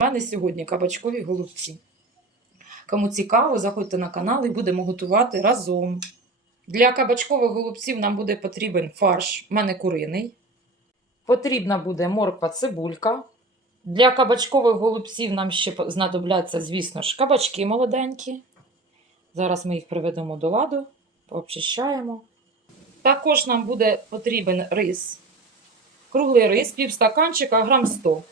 У мене сьогодні кабачкові голубці. Кому цікаво, заходьте на канал і будемо готувати разом. Для кабачкових голубців нам буде потрібен фарш, у мене куриний. Потрібна буде морква цибулька. Для кабачкових голубців нам ще знадобляться, звісно ж, кабачки молоденькі. Зараз ми їх приведемо до ладу, пообчищаємо. Також нам буде потрібен рис. Круглий рис, півстаканчика, грам 100.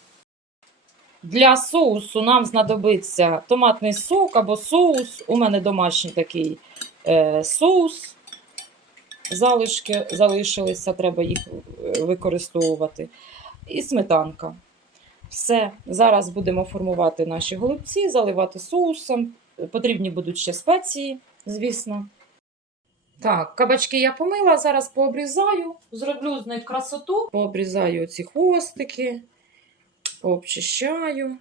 Для соусу нам знадобиться томатний сок або соус. У мене домашній такий е, соус. Залишки залишилися, треба їх е, використовувати. І сметанка. Все. Зараз будемо формувати наші голубці, заливати соусом. Потрібні будуть ще спеції, звісно. Так, кабачки я помила, зараз пообрізаю, зроблю з них красоту, пообрізаю ці хвостики, пообчищаю.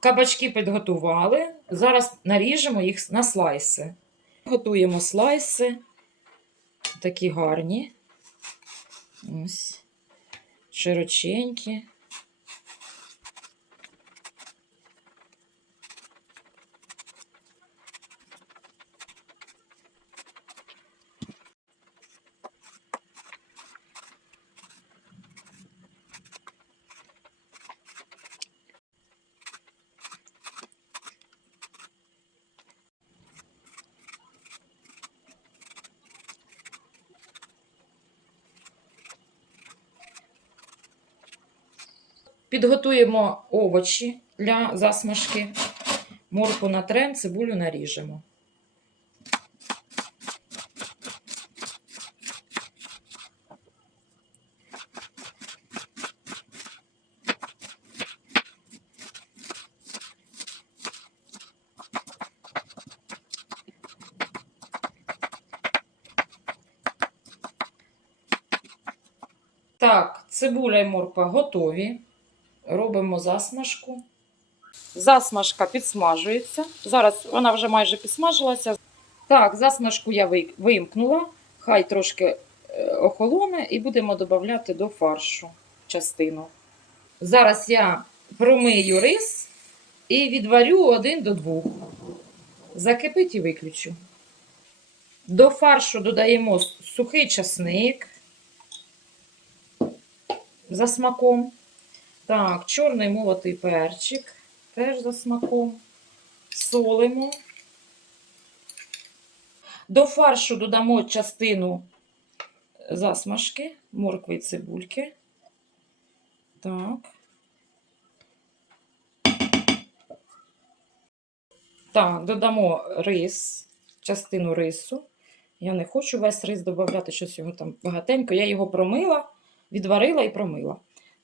Кабачки підготували. Зараз наріжемо їх на слайси. Готуємо слайси. Такі гарні. Ось. Широченькі. Підготуємо овочі для засмажки. Морку натрем, цибулю наріжемо. Так, цибуля і морква готові. Робимо засмажку. Засмажка підсмажується. Зараз вона вже майже підсмажилася. Так, засмажку я вимкнула. Хай трошки е, охолоне і будемо додавати до фаршу частину. Зараз я промию рис і відварю один до двох. Закипить і виключу. До фаршу додаємо сухий часник за смаком. Так, чорний молотий перчик, теж за смаком. Солимо. До фаршу додамо частину засмажки, моркви і цибульки. Так. Так, додамо рис, частину рису. Я не хочу весь рис додати, щось його там багатенько. Я його промила, відварила і промила.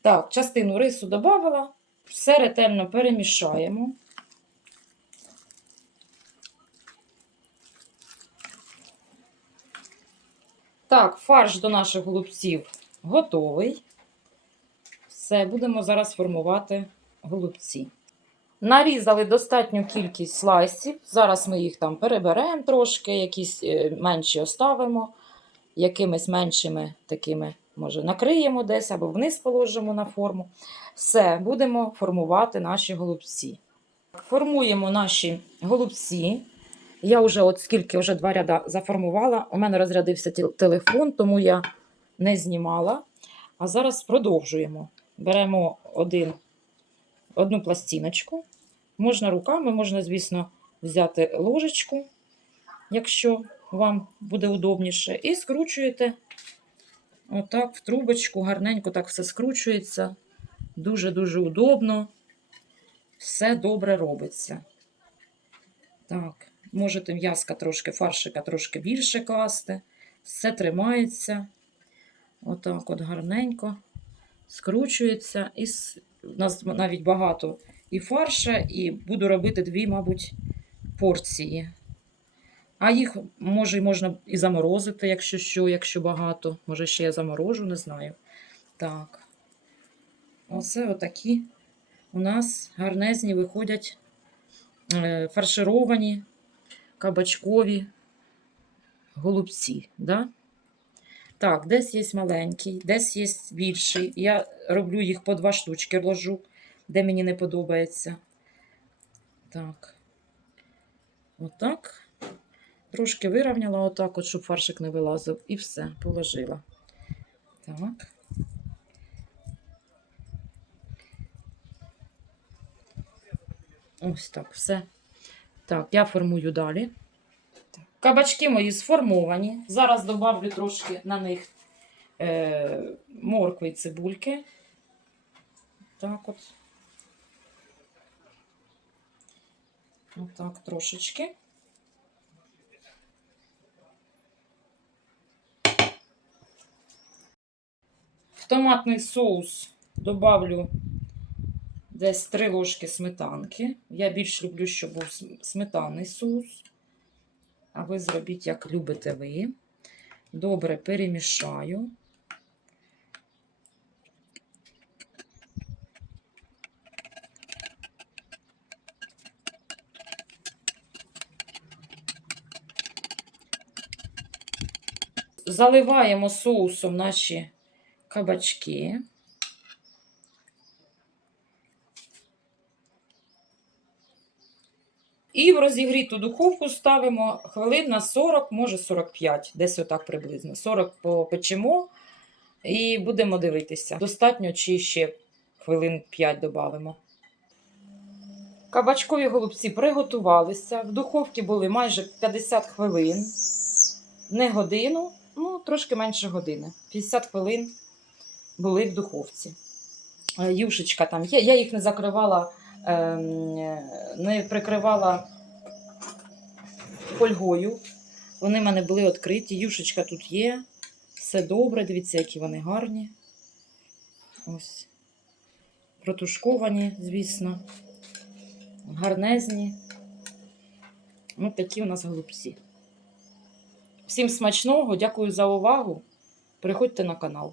Так, частину рису додавала, все ретельно перемішаємо. Так, фарш до наших голубців готовий. Все, будемо зараз формувати голубці. Нарізали достатню кількість слайсів. Зараз ми їх там переберемо трошки, якісь е, менші оставимо, якимись меншими такими може, накриємо десь або вниз положимо на форму. Все, будемо формувати наші голубці. Формуємо наші голубці. Я вже от скільки вже два ряда заформувала. У мене розрядився телефон, тому я не знімала. А зараз продовжуємо. Беремо один, одну пластиночку. Можна руками, можна, звісно, взяти ложечку, якщо вам буде удобніше. І скручуєте Отак в трубочку гарненько так все скручується. Дуже-дуже удобно. Все добре робиться. Так, можете м'яска трошки, фаршика трошки більше класти. Все тримається. Отак от гарненько скручується. І у нас навіть багато і фарша, і буду робити дві, мабуть, порції. А їх може й можна і заморозити, якщо що, якщо багато. Може, ще я заморожу, не знаю. Так. Оце отакі у нас гарнезні виходять е, фаршировані, кабачкові голубці. Да? Так, десь є маленький, десь є більший. Я роблю їх по два штучки, ложу, де мені не подобається. Так. Отак. Трошки вирівняла отак, от, щоб фаршик не вилазив. І все, положила. Так. Ось так, все. Так, я формую далі. Кабачки мої сформовані. Зараз добавлю трошки на них е, моркви і цибульки. Так от. Отак, трошечки. Томатний соус добавлю десь 3 ложки сметанки. Я більш люблю, щоб був см- сметанний соус. А ви зробіть, як любите ви. Добре перемішаю. Заливаємо соусом наші кабачки. І в розігріту духовку ставимо хвилин на 40, може 45, десь отак приблизно. 40 попечемо і будемо дивитися. Достатньо чи ще хвилин 5 додамо. Кабачкові голубці приготувалися. В духовці були майже 50 хвилин. Не годину, ну трошки менше години. 50 хвилин були в духовці. Е, Юшечка там є. Я їх не закривала, ем, не прикривала фольгою. Вони в мене були відкриті. Юшечка тут є. Все добре. Дивіться, які вони гарні. Ось. Протушковані, звісно. Гарнезні. Ось такі у нас голубці. Всім смачного, дякую за увагу. Приходьте на канал.